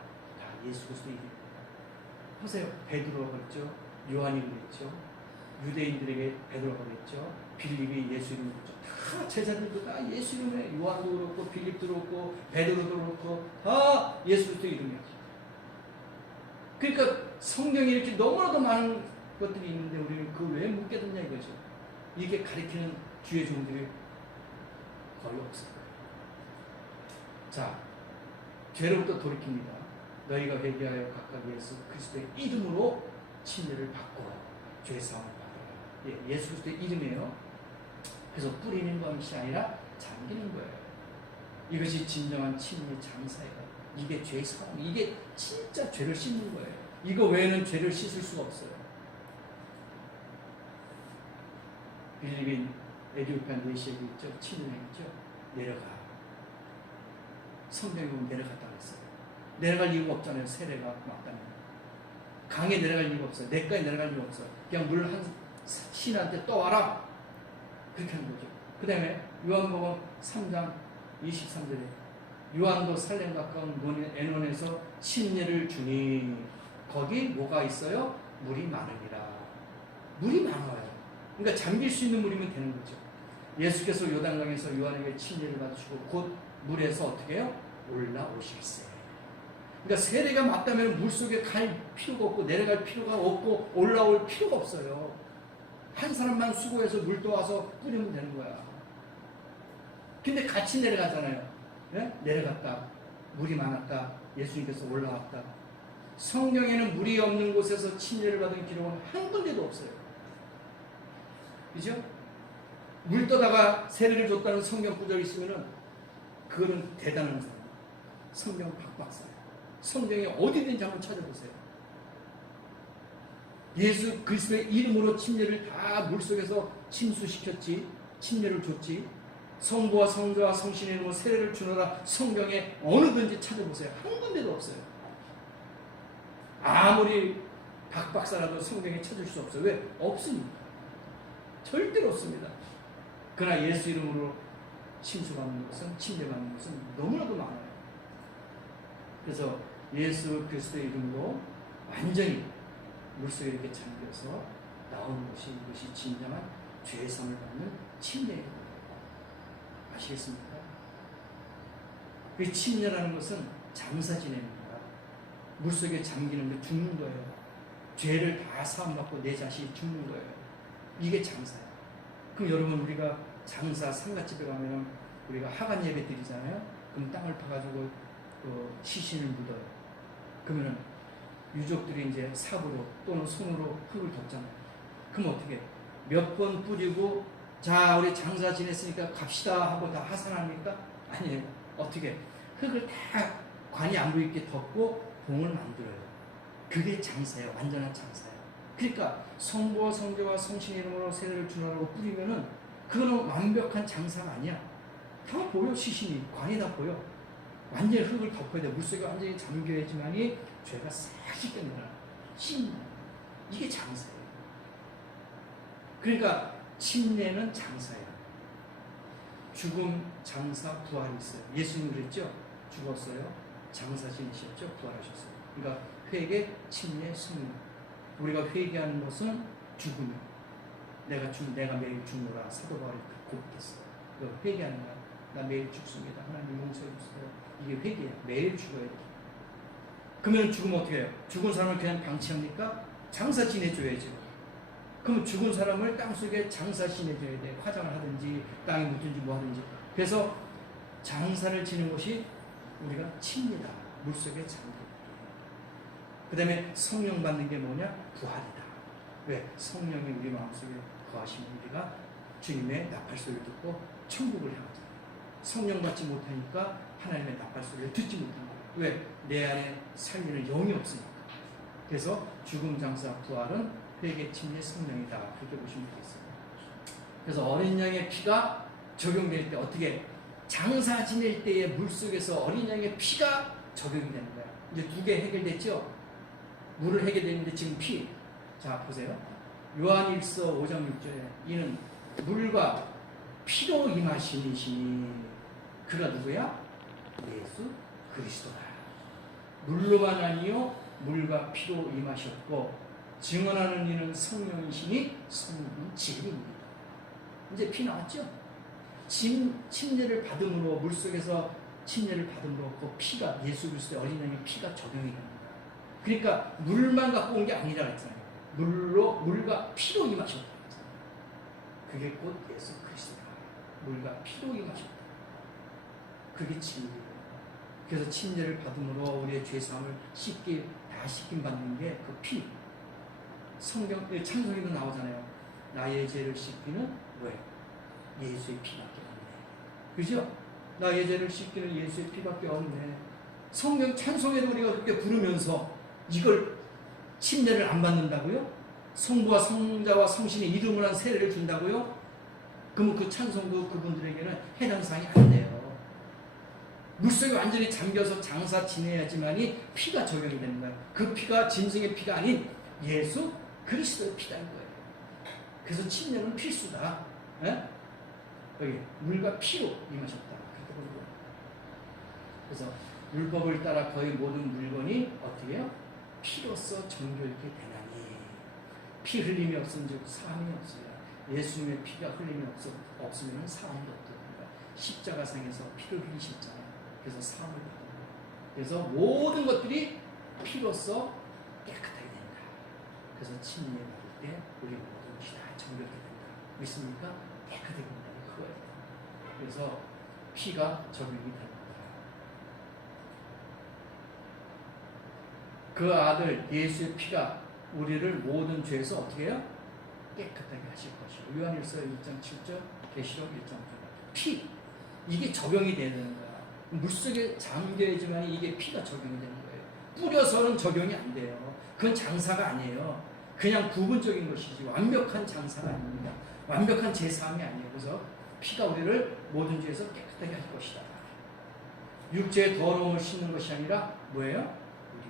예수 그리스도 이름. 보세요. 베드로가 그랬죠. 요한이 그랬죠. 유대인들에게 베드로가 그랬죠. 빌립이 예수 이름으로 그랬죠. 다 제자들도 다 예수 이름에 요한도 그렇고 빌립도 그렇고 베드로도 그렇고 다 예수 그리스도 이름이었죠. 그러니까 성경에 이렇게 너무나도 많은 것들이 있는데 우리는 그 왜 못 깨닫냐 이거죠. 이게 가리키는 주의 종들이 거의 없어요. 자, 죄로부터 돌이킵니다. 너희가 회개하여 각각 예수 그리스도의 이름으로 침례를 받고 죄 사함을 받으라. 예, 예수 그리스도의 이름이에요. 그래서 뿌리는 것이 아니라 잠기는 거예요. 이것이 진정한 침례 장사예요. 이게 죄 사함, 이게 진짜 죄를 씻는 거예요. 이거 외에는 죄를 씻을 수가 없어요. 빌립인 에디오피아 내시에게 있죠. 침례했죠. 내려가. 성경에 보면 내려갔다고 했어요. 내려갈 이유가 없잖아요. 세례가 맞다면. 강에 내려갈 이유가 없어요. 냇가에 내려갈 이유가 없어요. 그냥 물 한 신한테 떠와라. 그렇게 하는 거죠. 그 다음에 요한복음 3장 23절에 요한도 살렘 가까운 에논에서 침례를 주니 거기 뭐가 있어요? 물이 많으니라. 물이 많아요. 그러니까 잠길 수 있는 물이면 되는 거죠. 예수께서 요단강에서 요한에게 침례를 받으시고 곧 물에서 어떻게 해요? 올라오실세. 그러니까 세례가 맞다면 물속에 갈 필요가 없고 내려갈 필요가 없고 올라올 필요가 없어요. 한 사람만 수고해서 물 떠와서 뿌리면 되는 거야. 근데 같이 내려가잖아요. 네? 내려갔다. 물이 많았다. 예수님께서 올라왔다. 성경에는 물이 없는 곳에서 침례를 받은 기록은 한 군데도 없어요. 그죠? 물 떠다가 세례를 줬다는 성경 구절이 있으면은 그거는 대단한 사람. 성경 박박사예요. 성경에 어디든지 한번 찾아보세요. 예수 그리스도의 이름으로 침례를 다 물속에서 침수시켰지, 침례를 줬지. 성부와 성자와 성신의 이름으로 세례를 주노라. 성경에 어느든지 찾아보세요. 한 군데도 없어요. 아무리 박 박사라도 성경에 찾을 수 없어요. 왜? 없습니다. 절대로 없습니다. 그러나 예수 이름으로 침수받는 것은, 침례받는 것은 너무나도 많아요. 그래서 예수 그리스도의 이름으로 완전히 물속에 이렇게 잠겨서 나오는 것이, 이것이 진정한 죄사함을 받는 침례입니다. 아시겠습니까? 그 침례라는 것은 장사 지냅니다. 물속에 잠기는 게 죽는 거예요. 죄를 다 사함받고 내 자신이 죽는 거예요. 이게 장사예요. 그럼 여러분, 우리가 장사 상가집에 가면 우리가 하간 예배 드리잖아요. 그럼 땅을 파가지고 시신을 묻어요. 그러면 유족들이 이제 삽으로 또는 손으로 흙을 덮잖아요. 그럼 어떻게? 몇 번 뿌리고, 자, 우리 장사 지냈으니까 갑시다 하고 다 하산합니까? 아니에요. 어떻게? 흙을 다 관이 안 보이게 덮고 봉을 만들어요. 그게 장사예요. 완전한 장사예요. 그러니까 성부와 성자와 성신의 이름으로 세례를 주노라고 뿌리면은 그거는 완벽한 장사가 아니야. 다 보여. 시신이, 관이 다 보여. 완전히 흙을 덮어야 돼. 물속에 완전히 잠겨야지만이 죄가 싹 씻겨내라. 씻는. 이게 장사예요. 그러니까 침례는 장사예요. 죽음, 장사, 부활이 있어요. 예수님 그랬죠? 죽었어요. 장사 지내셨죠? 부활하셨어요. 그러니까 회개, 침례, 승리. 우리가 회개하는 것은 죽음이요. 내가 매일 죽노라. 사도 바울이 고백했어요. 회개하는 거야. 나 매일 죽습니다. 하나님 용서해 주세요. 이게 회개야. 매일 죽어야 돼. 그러면 죽으면 어떻게 해요? 죽은 사람을 그냥 방치합니까? 장사 지내줘야죠. 그럼 죽은 사람을 땅속에 장사 지내줘야 돼. 화장을 하든지 땅에 묻든지 뭐 하든지. 그래서 장사를 지는 것이 우리가 침례다. 물속에 잠기다. 그 다음에 성령 받는 게 뭐냐? 부활이다. 왜? 성령이 우리 마음속에 거하시면 우리가 주님의 나팔 소리를 듣고 천국을 향하잖아요. 성령 받지 못하니까 하나님의 나팔 소리를 듣지 못한 거예요. 왜? 내 안에 살리는 영이 없으니까. 그래서 죽음, 장사, 부활은 회개, 침례, 성령이다. 그렇게 보시면 되겠어요. 그래서 어린 양의 피가 적용될 때 어떻게? 장사 지낼 때의 물속에서 어린 양의 피가 적용이 되는 거야. 이제 두 개 해결됐죠? 물을 해결됐는데 지금 피. 자, 보세요. 요한일서 5장 6절에 이는 물과 피로 임하신 이시니 그가 누구야? 예수 그리스도다. 물로만 아니요 물과 피로 임하셨고 증언하는 이는 성령이시니 성령은 진리입니다. 이제 피 나왔죠? 침례를 받음으로, 물속에서 침례를 받음으로 그 피가, 예수 그리스도의 어린 양의 피가 적용이 됩니다. 그러니까 물만 갖고 온 게 아니라 했잖아요. 물과 피로 임하셨다. 그게 곧 예수 그리스도다. 물과 피로 임하셨다. 그게 진리예요. 그래서 침례를 받음으로 우리의 죄사함을 다 씻김 받는 게 그 피. 성경 창세기도 나오잖아요. 나의 죄를 씻기는 왜? 예수의 피밖에 없네. 그죠? 나의 죄를 씻기는 예수의 피밖에 없네. 성경 찬송에도 우리가 그렇게 부르면서 이걸 침례를 안 받는다고요? 성부와 성자와 성신의 이름을 한 세례를 준다고요? 그러면 그 찬송도 그분들에게는 해당 사항이 안 돼요. 물속에 완전히 잠겨서 장사 지내야지만이 피가 적용이 되는 거예요. 그 피가 짐승의 피가 아닌 예수 그리스도의 피다는 거예요. 그래서 침례는 필수다. 에? 여기 물과 피로 임하셨다. 그렇게 보는 거예요. 그래서 율법을 따라 거의 모든 물건이 어떻게 해요? 피로써 정결케 되나니. 피 흘림이 없은즉 사함이 없어요. 예수님의 피가 흘림이 없으면 사함도 없더라. 십자가상에서 피를 흘리셨잖아요. 그래서 사함을 받는 거예요. 그래서 모든 것들이 피로써 깨끗하게 된다. 그래서 침례 받을 때 우리 모든 것이 다 정결케 된다. 믿습니까? 깨끗하게 된다는 그거예요. 그래서 피가 적용이 됩니다. 그 아들 예수의 피가 우리를 모든 죄에서 어떻게 해요? 깨끗하게 하실 것이고. 요한일서 1장 7절, 계시록 1장 9절. 피. 이게 적용이 되는 거야. 물속에 잠겨야지만 이게 피가 적용이 되는 거예요. 뿌려서는 적용이 안 돼요. 그건 장사가 아니에요. 그냥 부분적인 것이지 완벽한 장사가 아닙니다. 완벽한 제사함이 아니에요. 그래서 피가 우리를 모든 죄에서 깨끗하게 할 것이다. 육체의 더러움을 씻는 것이 아니라 뭐예요?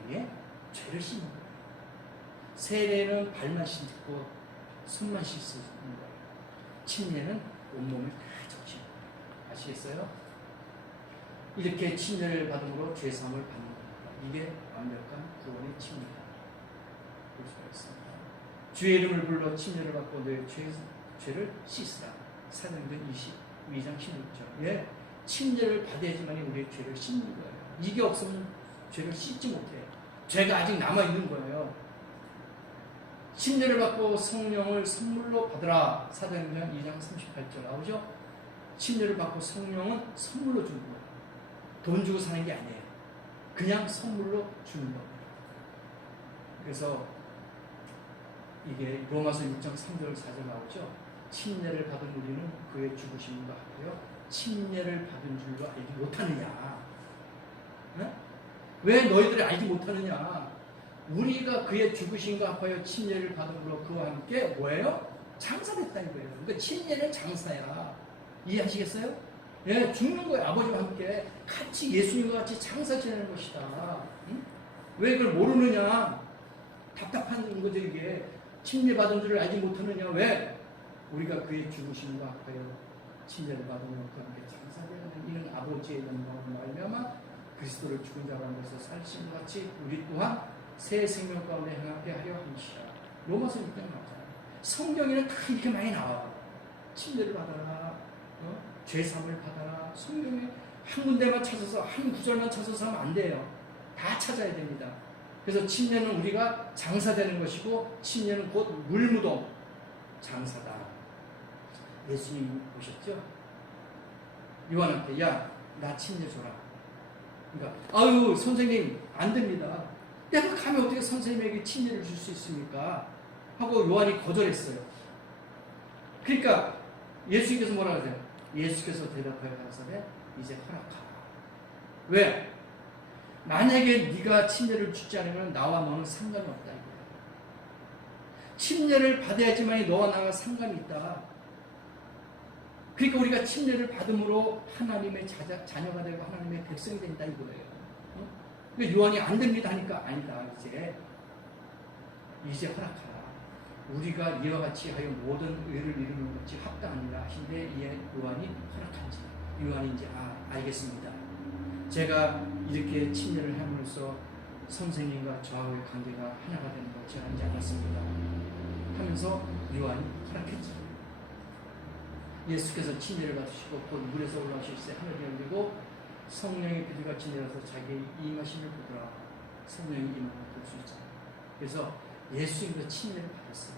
우리의 죄를 씻는 거예요. 세례는 발만 씻고 손만 씻는 거예요. 침례는 온몸을 다 적시는 거예요. 아시겠어요? 이렇게 침례를 받음으로 죄사함을 받는 겁니다. 이게 완벽한 구원의 침례다. 볼 수가 있습니다. 주의 이름을 불러 침례를 받고 너의 죄를 씻으라. 사도행전 22장 16절. 예? 침례를 받아야지만 우리의 죄를 씻는 거예요. 이게 없으면 죄를 씻지 못해요. 죄가 아직 남아있는 거예요. 침례를 받고 성령을 선물로 받으라. 사도행전 2장 38절 나오죠? 침례를 받고 성령은 선물로 주는 거예요. 돈 주고 사는 게 아니에요. 그냥 선물로 주는 겁니다. 그래서 이게 로마서 6장 3절 4절 나오죠? 침례를 받은 우리는 그의 죽으심과 같아요. 침례를 받은 줄로 알지 못하느냐? 네? 왜 너희들이 알지 못하느냐? 우리가 그의 죽으심과 합하여 침례를 받음으로 그와 함께 뭐예요? 장사됐다 이거예요. 그러니까 침례는 장사야. 이해하시겠어요? 예, 죽는 거예요. 아버지와 함께 같이 예수님과 같이 장사 지내는 것이다. 응? 왜 그걸 모르느냐? 답답한 거죠 이게. 침례 받은 줄을 알지 못하느냐? 왜? 우리가 그의 죽으심과 합하여 침례를 받으며 그와 함께 장사되는 이는 아버지의 영광을 말미암아 그리스도를 죽은 자 가운데서 살신 것 같이 우리 또한 새 생명 가운데 행하게 하려 함이시라. 로마서 6장 나오잖아요. 성경에는 다 이렇게 많이 나와요. 침례를 받아라, 죄사함을 받아라. 성경에 한 군데만 찾아서 한 구절만 찾아서 하면 안 돼요. 다 찾아야 됩니다. 그래서 침례는 우리가 장사되는 것이고 침례는 곧 물무동 장사다. 예수님 보셨죠? 요한한테 야, 나 침례 줘라. 그러니까 아유 선생님 안 됩니다. 내가 가면 어떻게 선생님에게 침례를 줄 수 있습니까? 하고 요한이 거절했어요. 그러니까 예수님께서 뭐라 하세요? 예수께서 대답하여 가라사대 이제 허락하라. 왜? 만약에 네가 침례를 주지 않으면 나와 너는 상관이 없다 이거예요. 침례를 받아야지만 너와 나와 상관이 있다. 그러니까 우리가 침례를 받음으로 하나님의 자녀가 되고 하나님의 백성이 된다 이거예요. 그러니까 요한이 안 됩니다 하니까 아니다 이제 허락하라. 우리가 이와 같이 하여 모든 의를 이루는 것이 합당하니라 하신데 이에 요한이 허락한지 요한이 이제 알겠습니다. 제가 이렇게 침례를 함으로써 선생님과 저하고의 관계가 하나가 되는 걸 제가 알지 않았습니다 하면서 요한이 허락했죠. 예수께서 침례를 받으시고 곧 물에서 올라오실 때 하늘이 열리고 성령의 비둘기같이 내려서 자기의 임하심을 보더라. 성령이 임함을 볼 수 있잖아요. 그래서 예수님도 침례를 받았어요.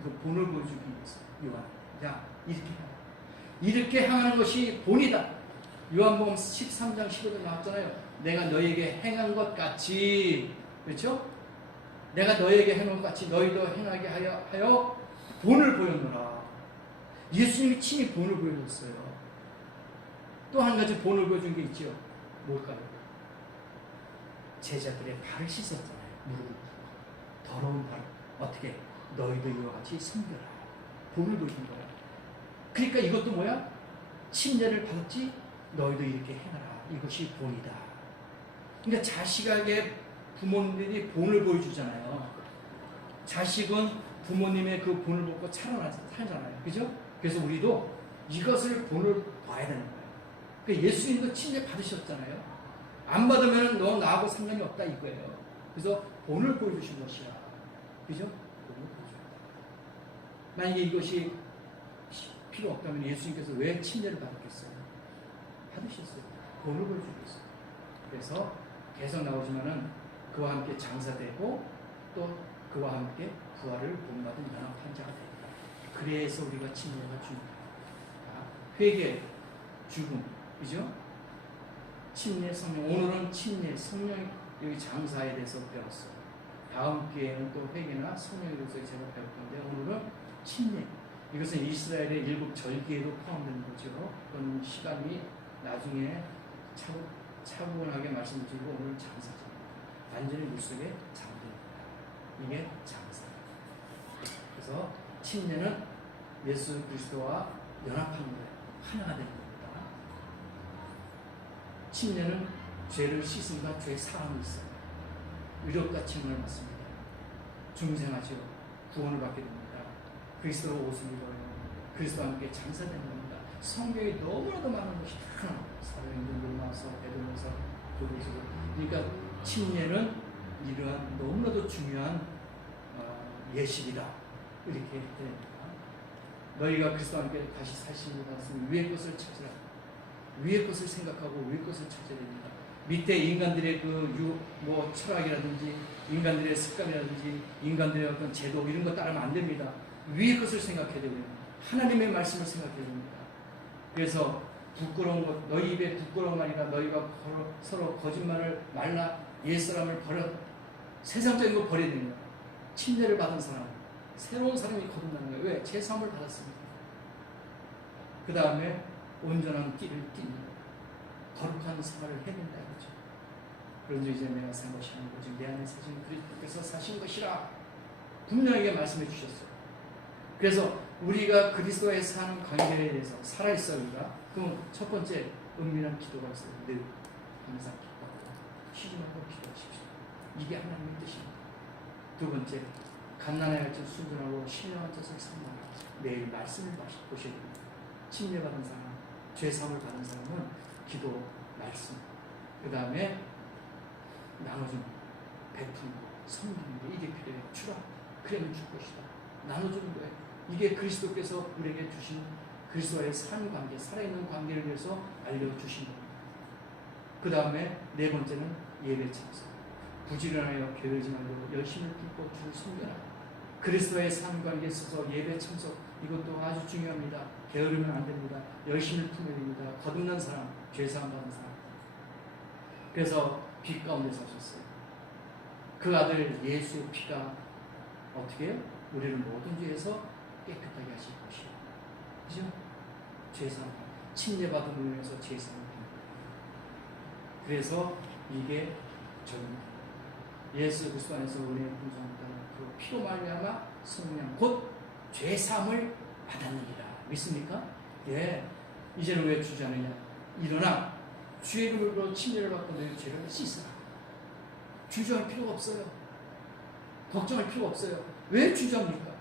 이거 본을 보여주기 위해서 요한 야 이렇게 하라. 이렇게 행하는 것이 본이다. 요한복음 13장 15절 나왔잖아요. 내가 너에게 행한 것 같이, 그렇죠? 내가 너에게 행한 것 같이 너희도 행하게 하여 본을 보였노라. 예수님이 친히 본을 보여줬어요. 또 한 가지 본을 보여준 게 있죠. 뭘까요? 제자들의 발을 씻었잖아요. 무릎을 더러운 발 어떻게 너희도 이와 같이 섬겨라. 본을 보여준 거야. 그러니까 이것도 뭐야? 침례를 받았지 너희도 이렇게 행하라. 이것이 본이다. 그러니까 자식에게 부모님들이 본을 보여주잖아요. 자식은 부모님의 그 본을 보고 살잖아요. 그죠? 그래서 우리도 이것을 본을 봐야 되는 거예요. 그러니까 예수님도 침례 받으셨잖아요. 안 받으면 너 나하고 상관이 없다 이거예요. 그래서 본을 보여주신 것이야. 그죠? 본을 보여줘야 돼. 만약에 이것이 필요 없다면 예수님께서 왜 침례를 받았겠어요? 받으셨어요. 본을 보여주겠어요. 그래서 계속 나오지만은 그와 함께 장사되고 또 그와 함께 부활을 본받은 연합한 자가 됩니다. 그래서 우리가 침례가 줍니다. 회개, 죽음, 그죠? 침례, 성령. 오늘은 침례, 성령 여기 장사에 대해서 배웠어요. 다음 기회에는 또 회개나 성령에 대해서 제가 배울 건데 오늘은 침례. 이것은 이스라엘의 일곱 절기에도 포함되는 거죠. 그런 시간이 나중에 차분하게 말씀드리고 오늘 장사입니다. 완전히 물속에 잠깁니다. 이게 장사. 그래서 침례는 예수 그리스도와 연합하는 거예요. 하나가 되는 겁니다. 침례는 죄를 씻음과 죄 사함이 있어요. 위력과 칭을 받습니다. 중생하죠. 구원을 받게 됩니다. 그리스도 옷을 입어요. 그리스도와 함께 장사되는 겁니다. 성경이 너무나도 많은 것이 다 나와요. 사도행전, 로마서, 베드로서, 고린도서. 그러니까 침례는 이러한 너무나도 중요한 예식이다. 이렇게 됩니다. 너희가 그리스도와 함께 다시 사시는 것은 위의 것을 찾으라. 위의 것을 생각하고 위의 것을 찾아야 됩니다. 밑에 인간들의 철학이라든지 인간들의 습관이라든지 인간들의 어떤 제도 이런 거 따르면 안 됩니다. 위의 것을 생각해야 되고요. 하나님의 말씀을 생각해야 됩니다. 그래서 부끄러운 것, 너희 입에 부끄러운 말이다. 너희가 서로 거짓말을 말라. 옛사람을 버려. 세상적인 거 버려야 됩니다. 침례를 받은 사람, 새로운 사람이 거듭나는 거예요. 왜? 제사함을 받았습니다. 그 다음에 온전한 길을 뛴다. 거룩한 생활을 해야 된다. 그렇죠? 그런데 이제 내가 산 것이 아니고 지금 내 안에 사신 그리스도께서 사신 것이라 분명하게 말씀해 주셨어요. 그래서 우리가 그리스도에 사는 관계에 대해서 살아있어 우리가. 그럼 첫 번째 은밀한 기도가 있어요. 늘 항상 기도하고 쉬지 말고 기도하십시오. 이게 하나님의 뜻입니다. 두 번째, 갓난아이같이 순전하고 신령한 뜻을 삼는 매일 말씀을 보셔야 됩니다. 침례받은 사람, 죄사함을 받은 사람은 기도, 말씀, 그 다음에 나눠주는 베푸는 거, 섬기는 게 이게 필요해요. 주라. 그러면 줄 것이다. 나눠주는 거예요. 이게 그리스도께서 우리에게 주신 그리스도와의 산 관계, 살아있는 관계를 위해서 알려주신 겁니다. 그 다음에 네 번째는 예배 참석. 부지런하여 게으르지 말고 열심히 품고 주를 섬겨라. 그리스도의 산 관계에 있어서 예배 참석, 이것도 아주 중요합니다. 게으르면 안 됩니다. 열심히 품어야 됩니다. 거듭난 사람, 죄사함 받은 사람. 그래서 빛 가운데 사셨어요. 그 아들 예수의 피가 어떻게 해요? 우리를 모든 죄에서 깨끗하게 하실 것이요. 그죠? 죄사함, 침례받음을 위해서 죄사함을 받는 거예요. 그래서 이게 전입니다. 예수 그리스도 안에서 은혜의 풍성하다. 그 피로 말미암아 성령 곧 죄사함을 받았느니라. 믿습니까? 예. 이제는 왜 주저하느냐? 일어나 주의 이름으로 침례를 받고 너희 죄를 씻으라. 주저할 필요가 없어요. 걱정할 필요가 없어요. 왜 주저합니까?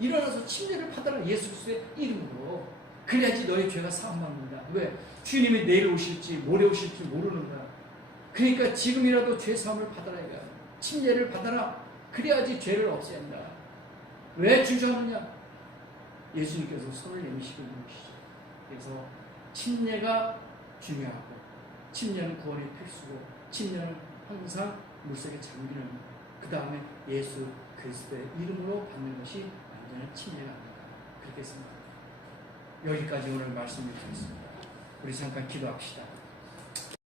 일어나서 침례를 받아라. 예수 그리스도의 이름으로. 그래야지 너희 죄가 사함받는다. 왜? 주님이 내일 오실지 모레 오실지 모르는 거야. 그러니까 지금이라도 죄 사함을 받아라 이거야. 침례를 받아라. 그래야지 죄를 없애야 한다. 왜 주저하느냐? 예수님께서 손을 내미시고 있는 것이죠. 그래서 침례가 중요하고 침례는 구원의 필수고 침례는 항상 물속에 잠기는 그 다음에 예수 그리스도의 이름으로 받는 것이 완전한 침례가 아닌가 그렇게 생각합니다. 여기까지 오늘 말씀을 드렸습니다. 우리 잠깐 기도합시다.